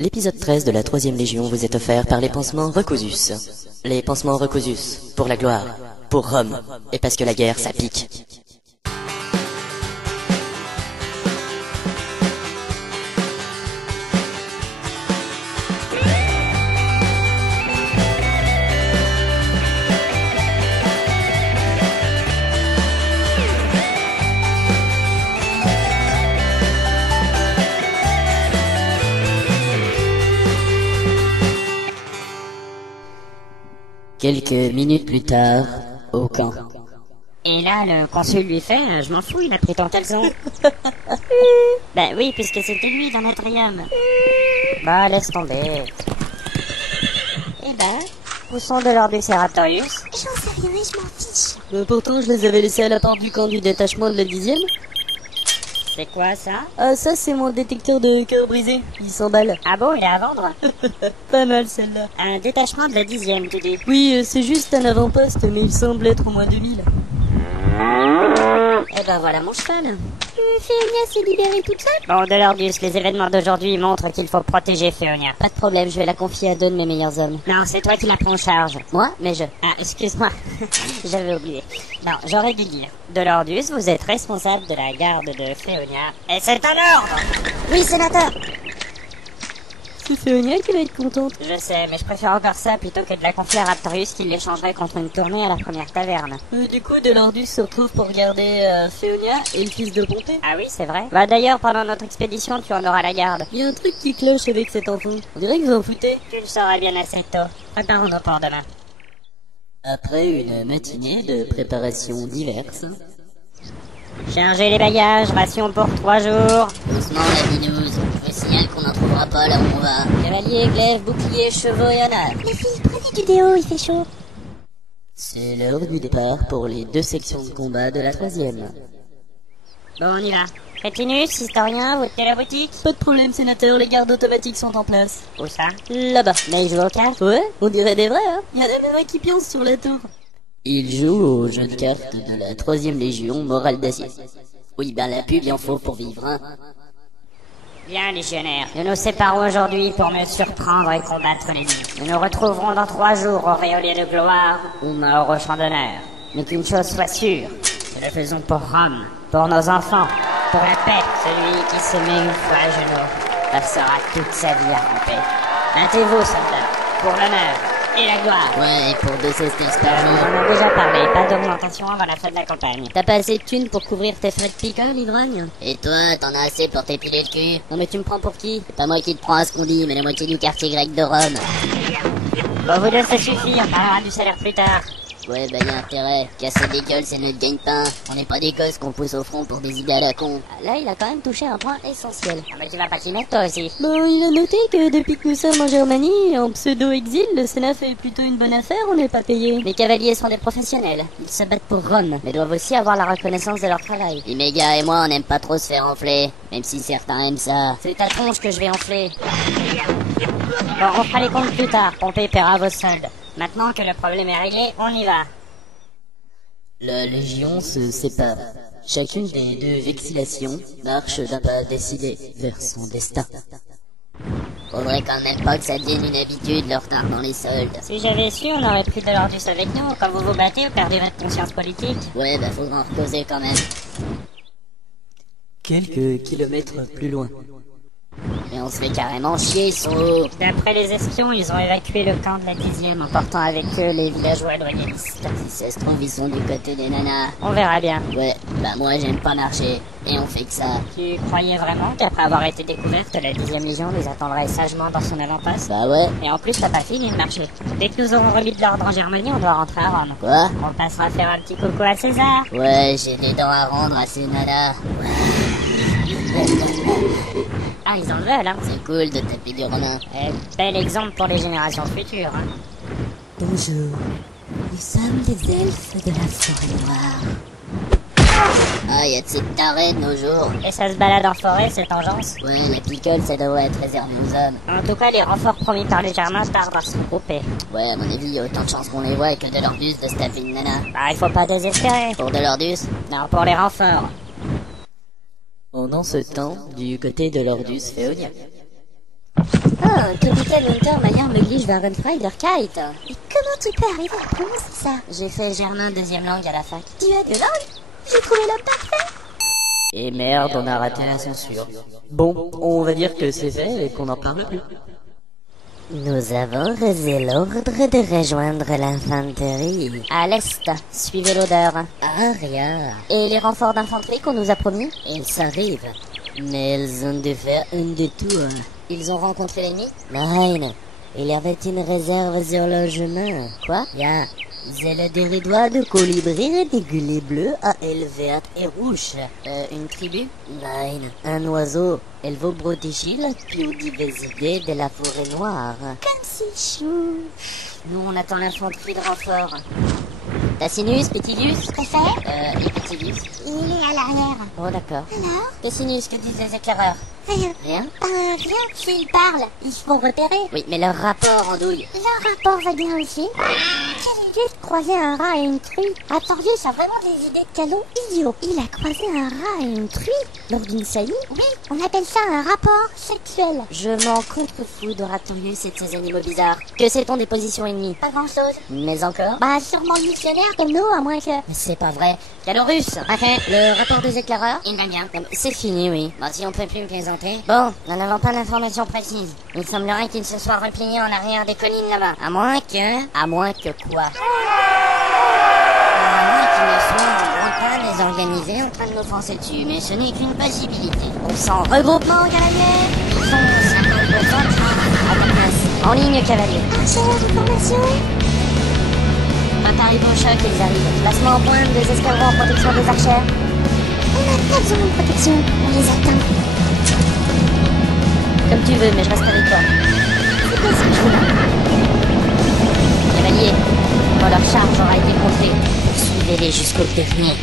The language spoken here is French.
L'épisode 13 de la 3e Légion vous est offert par les pansements Recousus. Les pansements Recousus, pour la gloire, pour Rome, et parce que la guerre, ça pique. Quelques minutes plus tard, au camp. Et là, le consul lui fait, je m'en fous, il a pris ton caleçon. Ben oui, puisque c'était lui dans notre rium. Bah, laisse tomber. Eh ben, où sont de l'ordre des Serratorius? J'en sais rien et je m'en fiche. Pourtant, je les avais laissés à la porte du camp du détachement de la 10e. C'est quoi ça? Ah, ça, c'est mon détecteur de cœur brisé. Il s'emballe. Ah bon, il est à vendre? Pas mal, celle-là. Un détachement de la 10e, tu dis? Oui, c'est juste un avant-poste, mais il semble être au moins 2000. Eh ben voilà mon cheval. Féonia s'est libérée toute seule. Bon, Delordius, les événements d'aujourd'hui montrent qu'il faut protéger Féonia. Pas de problème, je vais la confier à deux de mes meilleurs hommes. Non, c'est toi qui la prends en charge. Moi? Mais je... Ah, excuse-moi, j'avais oublié. Non, j'aurais dû dire. Delordius, vous êtes responsable de la garde de Féonia. Et c'est un ordre! Oui, sénateur. C'est Féonia qui va être contente. Je sais, mais je préfère encore ça plutôt que de la confier à Raptorius qui l'échangerait contre une tournée à la première taverne. Du coup, Delordus se retrouve pour garder Féonia et le fils de Ponté. Ah oui, c'est vrai. Bah d'ailleurs, pendant notre expédition, tu en auras la garde. Il y a un truc qui cloche avec cet enfant. On dirait que vous en foutez. Tu le sauras bien assez tôt. Préparons-nous pour demain. Après une matinée de préparations diverses... Chargez les bagages, ration pour 3 jours. Doucement la binouse, je signale qu'on n'en trouvera pas là où on va. Cavalier, glaive, bouclier, chevaux et honneur. Les filles, prenez du déo, il fait chaud. C'est l'heure du départ pour les 2 sections de combat de la 3e. Bon, on y va. Crétinus, historien, vous tenez la boutique? Pas de problème, sénateur, les gardes automatiques sont en place. Où ça? Là-bas. Mais ils jouent aux cartes? Ouais, on dirait des vrais, hein. Il y a des vrais qui pioncent sur la tour. Il joue au jeu de cartes de la 3e Légion, morale d'acier. Oui, ben la pub, il en faut pour vivre, hein. Bien, légionnaires. Nous nous séparons aujourd'hui pour mieux surprendre et combattre l'ennemi. Nous nous retrouverons dans 3 jours au Réolier de gloire ou mort au champ d'honneur. Mais qu'une chose soit sûre, nous le faisons pour Rome, pour nos enfants, pour la paix. Celui qui se met une fois à genoux passera toute sa vie à ramper. Battez-vous, soldats, pour l'honneur et la gloire. Ouais, et pour 2 sesterces par On jour. en a déjà parlé, pas d'augmentation avant la fin de la campagne. T'as pas assez de thunes pour couvrir tes frais de picole, ivrogne? Et toi, t'en as assez pour t'épiler le cul? Non mais tu me prends pour qui? C'est pas moi qui te prends à ce qu'on dit, mais la moitié du quartier grec de Rome. Bon, vous deux, ça suffit, on parlera du salaire plus tard. Ouais, bah y a intérêt. Casser des gueules, c'est notre gagne-pain. On n'est pas des gosses qu'on pousse au front pour des idées à la con. Là, il a quand même touché un point essentiel. Ah, mais tu vas pas t'y mettre toi aussi. Bon, il a noté que depuis que nous sommes en Germanie, en pseudo-exil, le Sénat fait plutôt une bonne affaire, on n'est pas payé. Les cavaliers sont des professionnels. Ils se battent pour Rome, mais doivent aussi avoir la reconnaissance de leur travail. Les mégas et moi, on n'aime pas trop se faire enfler. Même si certains aiment ça. C'est ta tronche que je vais enfler. Bon, on fera les comptes plus tard. Pompée paiera vos soldes. Maintenant que le problème est réglé, on y va. La Légion se sépare. Chacune des 2 vexillations marche d'un pas décidé vers son destin. Faudrait quand même pas que ça devienne une habitude, le retard dans les soldes. Si j'avais su, on aurait pris de l'ordus avec nous. Quand vous vous battez, vous perdez votre conscience politique. Ouais, bah faudra en reposer quand même. Quelques kilomètres plus loin. Mais on se fait carrément chier, son. D'après les espions, ils ont évacué le camp de la 10e, emportant avec eux les villageois loyalistes. Si ça se trouve, ils sont du côté des nanas. On verra bien. Ouais, bah moi j'aime pas marcher. Et on fait que ça. Tu croyais vraiment qu'après avoir été découverte, la 10e Légion nous attendrait sagement dans son avant-poste? Bah ouais. Et en plus, t'as pas fini de marcher. Dès que nous aurons remis de l'ordre en Germanie, on doit rentrer à Rome. Quoi? On passera faire un petit coucou à César. Ouais, j'ai des dents à rendre à ces nanas. Ah, ils en veulent, hein. C'est cool de taper du romain. Bel exemple pour les générations futures, hein. Bonjour. Nous sommes des elfes de la forêt noire. Ah, y'a de ces tarés de nos jours. Et ça se balade en forêt, cette engeance. Ouais, la picole, ça devrait être réservé aux hommes. En tout cas, les renforts promis par les Germains tardent à se regrouper. Ouais, à mon avis, y a autant de chances qu'on les voit que de Delordus de se taper une nana. Bah, il faut pas désespérer. Pour Delordus? Non, pour les renforts. Pendant ce temps, du côté de l'Ordus Féonia. Ah, Capitaine Untermeyer Muglich Warenfreiderkeit. Et comment tu peux arriver à prononcer ça? J'ai fait germain deuxième langue à la fac. Tu as de langue? J'ai trouvé l'homme parfait. Et merde, on a raté la censure. Bon, on va dire que c'est fait et qu'on n'en parle plus. Nous avons reçu l'ordre de rejoindre l'infanterie. À l'est, suivez l'odeur. Aria, Et les renforts d'infanterie qu'on nous a promis? ils arrivent. Mais ils ont dû faire un détour. Ils ont rencontré l'ennemi? Nein, il y avait une réserve sur le chemin. Quoi? Ja, c'est le déridoire de colibri régulier bleu à ailes vertes et rouges. Une tribu? Nein, un oiseau. Elle veut protéger la biodiversité de la forêt noire. Comme c'est chou. Nous, on attend l'infanterie de renfort. Tacinus, Pétilius? Préfère? Et Pétilius? Il est à l'arrière. Oh, d'accord. Alors? Pessinus, que disent les éclaireurs? Rien. Rien? Rien. S'ils parlent, ils se font repérer. Oui, mais leur rapport, andouille. Leur rapport va bien aussi. Quelle idée de croiser un rat et une truie. Artorius a vraiment des idées de cadeaux idiots. Il a croisé un rat et une truie lors d'une saillie. Oui, on appelle ça un rapport sexuel. Je m'en contrefous de Raptorius et de ces animaux bizarres. Que sait-on des positions ennemies? Pas grand-chose. Mais encore? Bah, sûrement missionnaire comme nous, à moins que... Mais c'est pas vrai. Calorus! Enfin, le rapport des éclaireurs? Il va bien. C'est fini, oui. Bon, si on peut plus me plaisanter. Bon, nous n'avons pas d'informations précises. Il semblerait qu'il se soit replié en arrière des collines là-bas. À moins que... À moins que quoi? À moins qu'il ne soit en train désorganisé en train de nous foncer dessus. Mais ce n'est qu'une possibilité. On sent regroupement, cavalier! Ils sont 50% de chance à ta place. En ligne, cavalier. Archère de formation. Préparez vos chocs, ils arrivent. Placement en pointe des escadrons en protection des archères. On n'a pas besoin de protection. On les atteint. Comme tu veux, mais je reste avec toi. C'est quoi ce jeu-là? Cavalier, quand leur charge aura été comptée, suivez-les jusqu'au dernier.